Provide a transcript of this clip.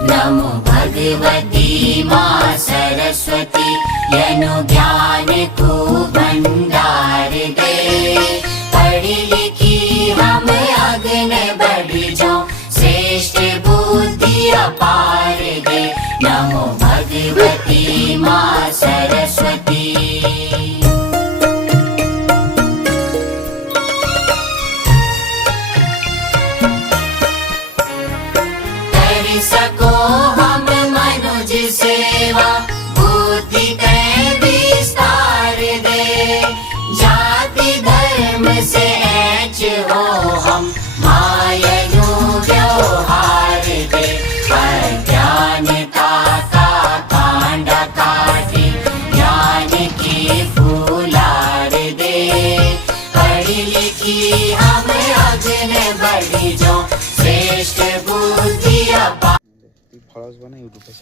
नमो भगवती माँ सरस्वती यनु ज्ञान को भंडार दे। पढ़ी लिखी हम आगे बढ़ जाओ श्रेष्ठ बुद्धि अपार दे। नमो भगवती माँ सरस्वती। सको हम मनुज सेवा बुद्धि के विस्तार दे। जाति धर्म से ऐच हो हम मायनु व्यवहार दे। अज्ञानता का कांडा काटे ज्ञान की फूलार दे। पढ़ी लिखी हम आगे बढ़ जाओ श्रेष्ठ बुद्धि। फळस बना यूट्यूब पे